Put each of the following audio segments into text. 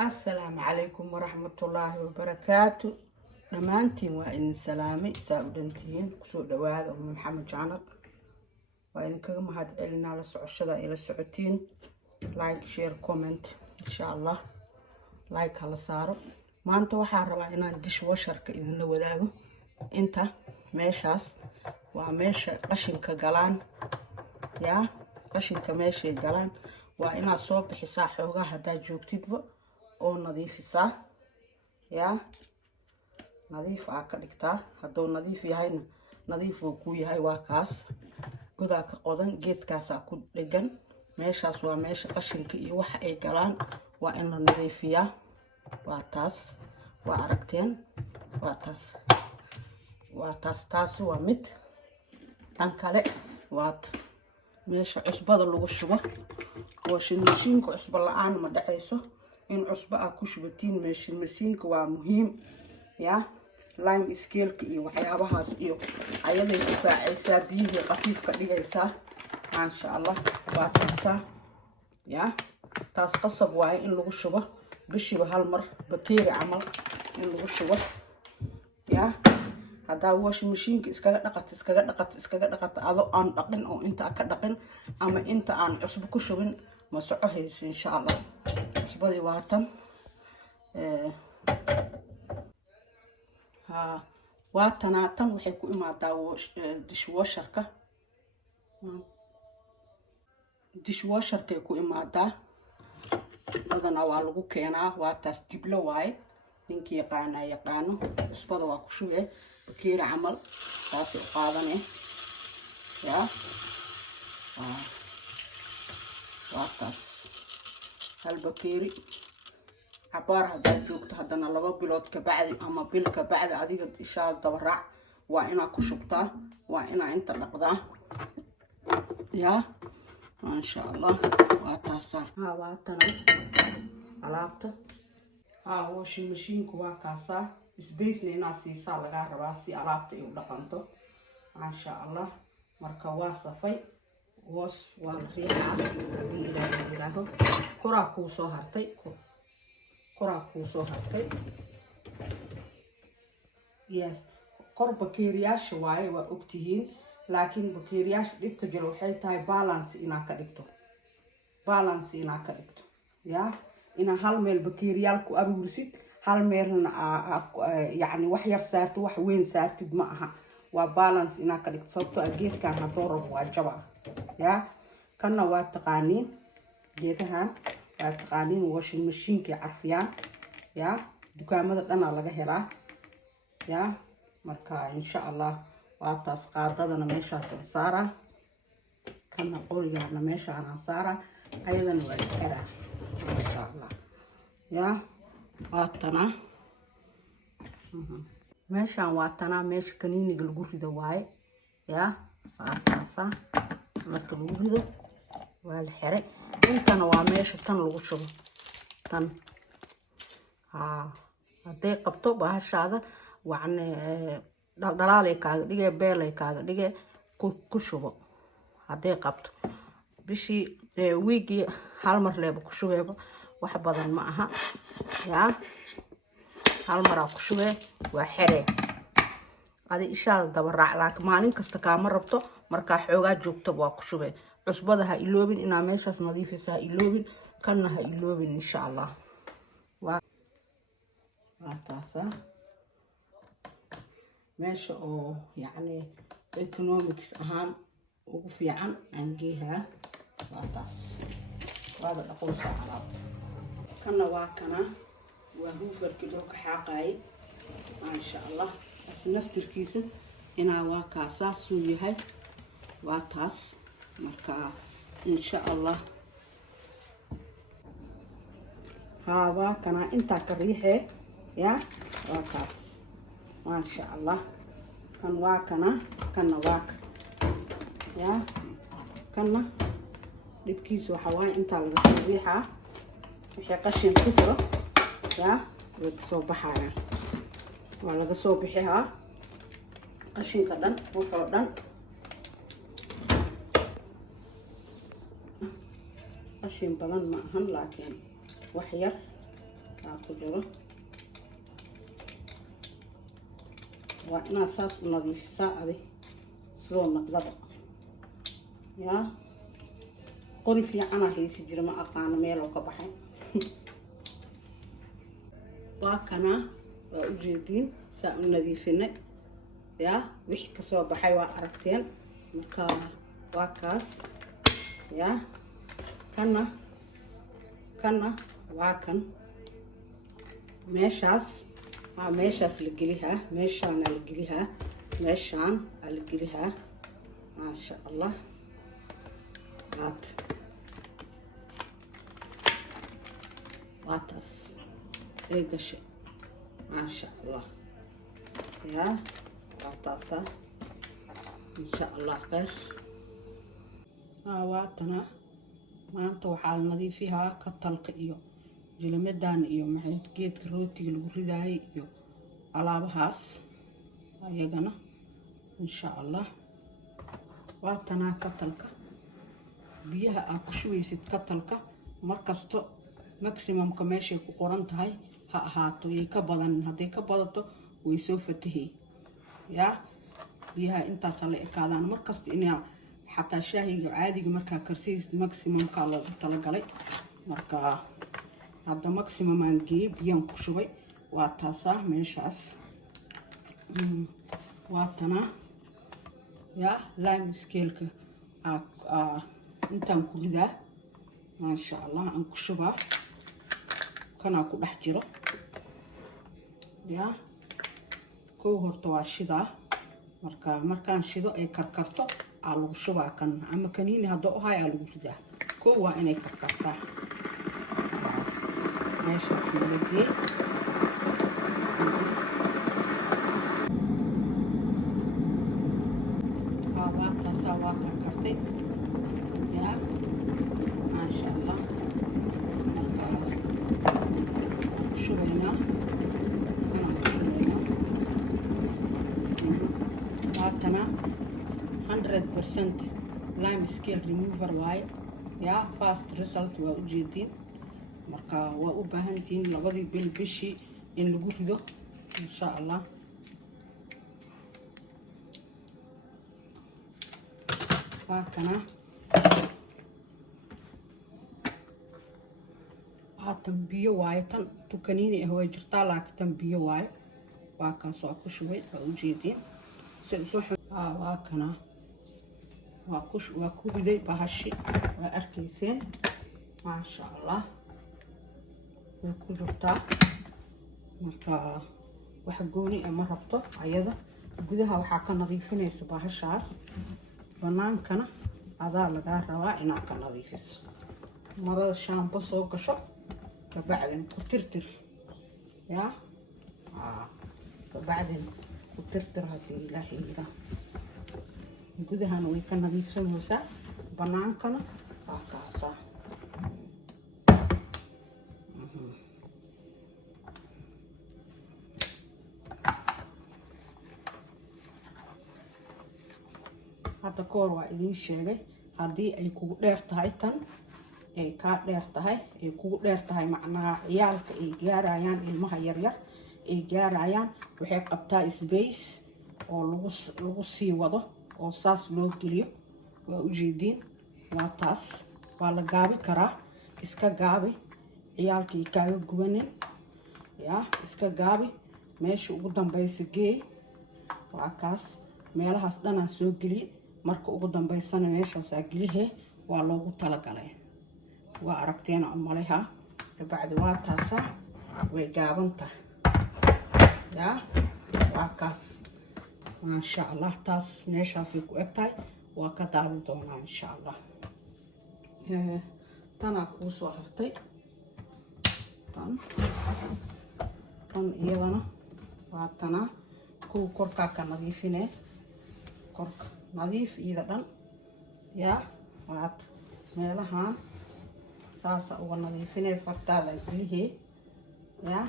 السلام عليكم ورحمة الله وبركاته. دمانتين وإن سلامي سابدنتين كسو دواد أم محمد جانق وإن كم هاد إلنا على السعودية إلى السعودين لايك شير كومنت إن شاء الله لايك على صاروا ما أنت وحار وإن دش وشرك إذن لوداغو أنت ماشاس وماشى قشن كجلان يا قشن كماشي جلان وإن صوب حساء حوجا هدا جوكتيد oo nadiifisa ya nadiif aa ka dhigtaa haduu nadiif yahayna nadiif uu ku yahay waa kaas godaa ka qodan geedkaas ku dhagan meeshaas waa meesha qashinka iyo wax ay galaan waa in la nadiifiyaa waa taas waa aragteen waa taas waa mid tan kale waa meesha cusbada lagu shubo washing machine ka cusbo la'aan ma dhacayso إن عصبة كشبتين ماشي المسينك ومهم يا لايم سكيل كي وحيابها سئيو عيالي كفاعل سابيه قصيف كديجا يسا ما شاء الله باتنسا يا تاس قصب واي إن لغو شبه بشي بهالمر بكيري عمل إن لغو شبه يا هذا واش ماشينك اسكاga dhaqat ado aan dhaqin oo inta ka dhaqin ama inta aan cusub ku shubin ma socohayso insha Allah cusbadi waatan waatan waxay ku imaadaa dishwasherka ku imaadaa badana waa lagu keenaa waa taas diblo waaye ninkii yaqaano cusbada waa ku shubay bakeeri camal taas u qaadane ya waa taas hal bakeeri cabaar hadda joogto hadana 2 bilood ka bacdi ama bil ka bacdi adiga isha dabaraac waa ina ku shubtaa waa ina inta dhaqdaa ya ma sha Allah waa taas waa tan alaabta washing machine kuwa kaasa space ina siisa laga rabaa si alaabta ay u dhaqanto ma sha Allah marka waa safay was waa riixaa ilaaho kora ku soo hartay yes kor bakeeriyaasha waaye waa ogtihiin laakiin bakeeriyaasha dibka jiro waxay tahay balance ina ka dhigto ya ina hal meel bakeeriyaal ku aruursid hal meelna yani wax yar saarto wax weyn saartid ma aha waa balance ina ka dhigto sababtoo geedkan hadoo rabo waa jaba ya kana waa taqaaniin geedahan waa taqaaniin washing machine ka carfiyaan ya dukaamada dhana laga helaa ya marka insha Allah waa taas qaadadana meeshaas la saara kana qoriyana meeshaana saara ayadana waa xiraa insha Allah ya waatana meeshaan waatana meesha kaniiniga lagu rido waaye ya waataasa marka lagu rido waa la xiray intana waa meesha tan lagu shubo tan haday qabto bahashaada wacne dhalaalay kaaga dhigay beelay kaaga dhigay ku shubo haday qabto bishii weegi hal mar leebo ku shubeebo wax badan ma aha ya hal mar ku shubee waa xiree adi ishaada dabaraac laakiin maalin kasta kaama rabto marka xoogaa joogto waa ku shubee cusbada ha iloobin ina meeshaas nadiifisa ha iloobin kana ha iloobin insha Allah waa taasa meesha oo yani economics ahaan ugu fiican aan geeyaa waa taas waa dhaqoonsa alaabta kana waa hoofarki dhulka xaaqay ma sha Allah naftirkiisa ina waa kaasa suu yahay waa taas marka insha Allah waa kana inta ka riixay ya waa kaas ma sha Allah kan waa kana waa ya kana dibkiisu waxa waay inta laga soo riixaa wixii qashin ku jiro ya laga soo baxaya waa laga soo bixiyaa qashinka dhan wuxuu dhan qashin badan ma ahan laakiin wax yar aa ku jiro waa inaad saas u nadiifisaa adi sidoo naqdaba yaa qori fiican ah haysi jira ma aqaano meel oo ka baxay waa kana waa u jeediin saa u nadiifinay yaa wixii ka soo baxay waa aragteen marka waa kaas yaa kana waa kan meeshaas meeshaas la gelihaa meeshaan la gelihaa meeshaan la gelihaa maasha allah waataas ay gashay maasha allah yaa waataasa insha allah khayr waatana maanta waxaa la nadiifiyaa katalka iyo jilmadan iyo maxay geedka rootiga lagu ridaayay iyo alaabahaas ayagana insha allah waatana katalka biyaha aad ku shubeysid katalka markasto maximumka meeshay ku qoran tahay ha ahaato ay ka badan haday ka badato way soo fatahay yaa biyaha intaas la ekaadaan markasta inaa xataa shaahiga caadiga markaa karsiisid maximumka loogu talagalay marka hadda maximum aan geeyay biyaan ku shubay waa taasaa meeshaas waatana yaa lime scale-ka intaan ku ridaa maasha allah aan ku shubaa kanaa ku dhex jiro yaa kow horta waa shidaa markaan shido ay karkarto aa lagu shubaa kan ama kaniini haddoo ahay aa lagu ridaa kow waa inay karkartaa meeshaas nala geey waataasaa waa karkartay yaa maasha allah markaa shubaynaa kanaan ku shubaynaa waatana 100% lime scale remover waaye yaa fast result waa u jeediin marka waa u baahan tihiin labadii bishii in lagu rido insha allah waa kana haatan biyo waaye tan tukaniini ah way jirtaa laakiin tan biyo waaye waa kaas waa ku shubay waa u jeediin waa kana waa ku riday bahashi waa arkayseen maasha allah way ku jirtaa marka wax gooni ma rabto ayada gudaha waxaa ka nadiifinaysa bahashaas banaankana adaa lagaa rabaa inaad ka nadiifiso marada shaambo soo gasho kabacdin ku tirtir yaa kabacdin ku tirtir haddii ilaahay yidhaa gudahana way ka nadiifsanaysaa banaankana waa kaasaa hadda koor waa idiin sheegay haddii ay kugu dheer tahay tan ay kaa dheer tahay ay kugu dheer tahay macnaha ciyaalka ay gaarayaan ilmaha yaryar ay gaarayaan waxay qabtaa space oo lagu sii wado oo saas loo geliyo waa u jeediin waa taas waa la gaabi karaa iska gaabi ciyaalkii kaaga gubanin yaa iska gaabi meesha ugu dambaysa geey waa kaas meelahaas dhanaa soo geliye marka ugu dambaysana meeshaasaa gelihee waa loogu talagalay waa aragteen umaleha kabacdi waa taasaa way gaabanta yaa waa kaas maasha allah taas meeshaasay ku eg tahay waa ka daabi doonaa insha allah tanaa kuu soo hartay tan iyadana waa tanaa kuwa korkaa ka nadiifinee korka nadiif iyada dhan yaa waad meelahan saasa uga nadiifinee fartaada gelihee yaa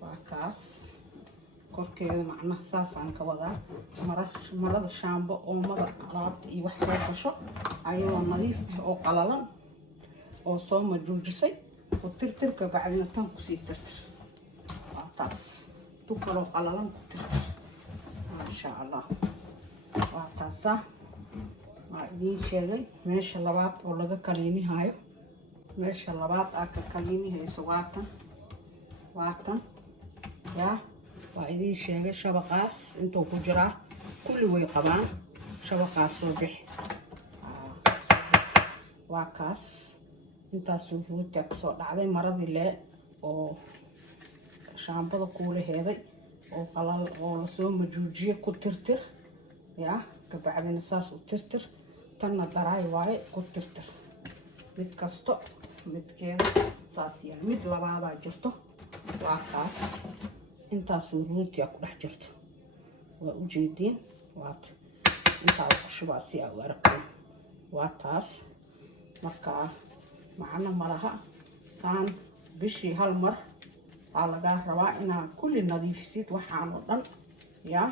waa kaas korkeeda macnaha saasaan ka wadaa marada shaambo oomada alaabta iyo wax soo gasho ayadoo nadiif ah oo qalalan oo soo majuujisay ku tirtirka bacdina tan ku sii tirtir taas tu kaloo qalalan ku tirtir maasha allah waa taasa waa idiin sheegay meesha labaad oo laga kaliinihaayo meesha labaad aa ka kaliinihayso waatan yaa waa idiin sheegay shabaqaas intuu ku jiraa kulli way qabaan shabaqaas soo bixi waa kaas intaasuu ruuta kasoo dhacday maradii lee oo shaambada kuulaheeday oo qalal oo lasoo majuujiye ku tirtir yaa kabacdina saas u tirtir tanna daraay waaye ku tirtir mid kasto midkeeda saas yaa mid labaadaa jirto waa kaas intaasuu ruutiya ku dhex jirto waa ujeediin waat intaa kushubaa si aa u aragteen waa taas markaa macno malaha saan bishii hal mar aa lagaa rabaa inaa kulli nadiifisid waxaan oo dhan yaa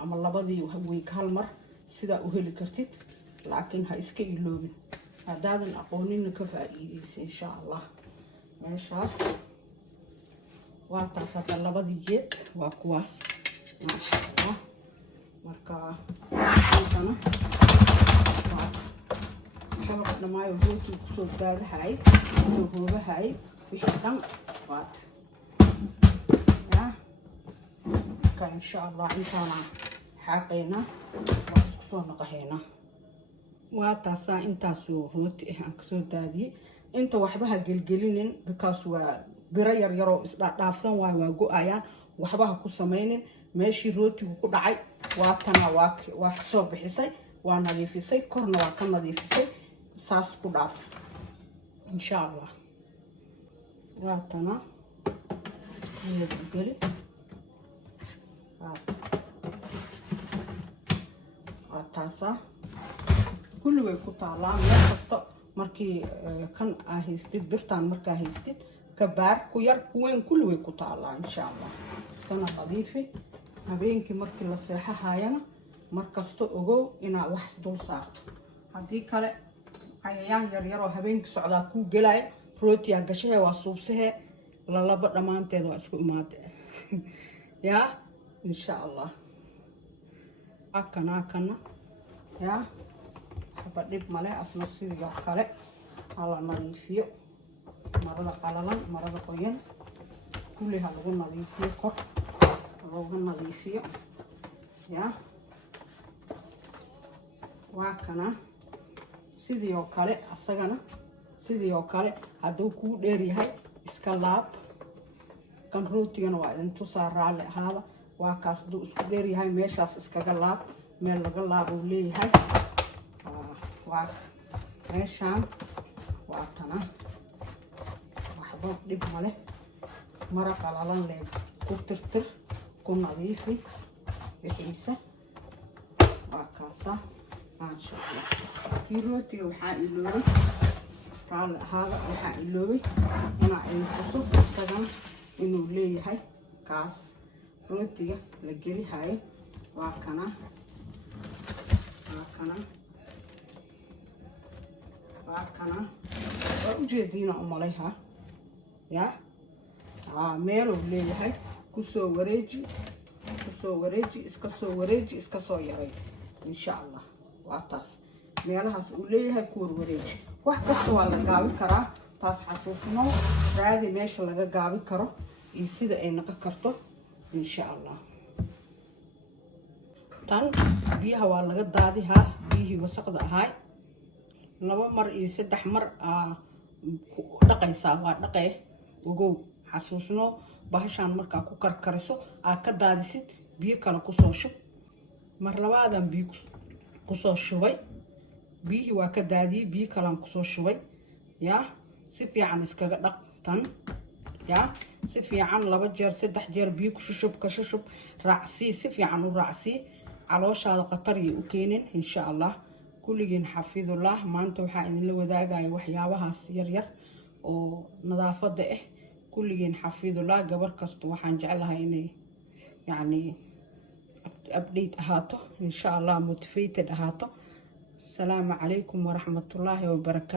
ama labadii week hal mar sidaa u heli kartid laakiin ha iska iloobin haddaadan aqoonina ka faa'iidaysa insha allah meeshaas waa taas hadda labadii geed waa kuwaas maasha allah markaa intana waa shabaqa dhamaayo rooti kusoo daadahay kusoo hoobahay wixii dhan waat yaa marka insha allah intaana xaaqayna waa isku soo naqahaynaa waa taasaa intaasoo rooti ah aan kasoo daadiyey inta waxba ha gelgelinin because waa biro yaryaroo isdhaafsan waayo waa go-ayaan waxba ha ku samaynin meeshii rootigu ku dhacay waatana waa kasoo bixisay waa nadiifisay korna waa ka nadiifisay saas ku dhaaf insha allah waatana geli waa taasaa kulli way ku taalaa meel kasta markii kan aa haystid birtaan markaa haystid kabaar ku yar ku weyn kulli way ku taalaa insha allah iskana nadiifi habeenkii markii la seexahayana markasta ogow inaad wax dul saarto haddii kale cayayaan yaryaroo habeenkii socdaa kuu gelaya rootiyaa gashahee waa suubsahee lalaba dhammaanteed waa isku imaade yaa insha allah kana yaa haba dhib male asna sidii oo kale hala nadiifiyo marada qalalan marada qoyan kulli ha lagu nadiifiyo kor looga nadiifiyo yaa waa kana sidii oo kale asagana sidii oo kale hadduu kuu dheer yahay iska laab kan rootigana waa idin tusaa raalli ahaada waa kaas hadduu isku dheer yahay meeshaas iskaga laab meel laga laabuu leeyahay waa meeshaan waa tana waxba dhib male mara qalalan lee ku tirtir ku nadiifi wixiisa waa kaasa maasha allah kii rootiga waxaa iloobay raalli ahaada waxaa iloobay inaa idin tuso isagana inuu leeyahay kaas rootiga la gelihayo waa kana waa ujeediina umalayha yaa meeluu leeyahay kusoo wareeji iska soo wareeji iska soo yaray insha allah waa taas meelahaas uu leeyahay ku warwareeji wax kasta waa la gaabi karaa taas xasuusno raadi meesha laga gaabi karo iyo sida ay noqon karto insha allah tan biyaha waa laga daadihaa biyihii wasaqda ahaay 2 mar iyo 3 mar dhaqaysaa waa dhaqee ogow xasuusno bahashaan markaa ku karkariso aa ka daadisid biyo kale kusoo shub mar labaadan biyo kusoo shubay biyihii waa ka daadiyey biyo kalaan kusoo shubay yaa si fiican iskaga dhaq tan yaa si fiican 2 jeer 3 jeer biyo ku shushub ka shushub raacsii si fiican u raacsii calooshaada qatar iyo u keenin insha allah kulligiin xafidullah maanta waxaa idinla wadaagaya waxyaabahaas yaryar oo nadaafada ah kulligiin xafidullah gabar kasta waxaan jeclahay inay yani update ahaato insha allah motivated ahaato. Assalamu calaykum waraxmatullaahi wabarakaatuh.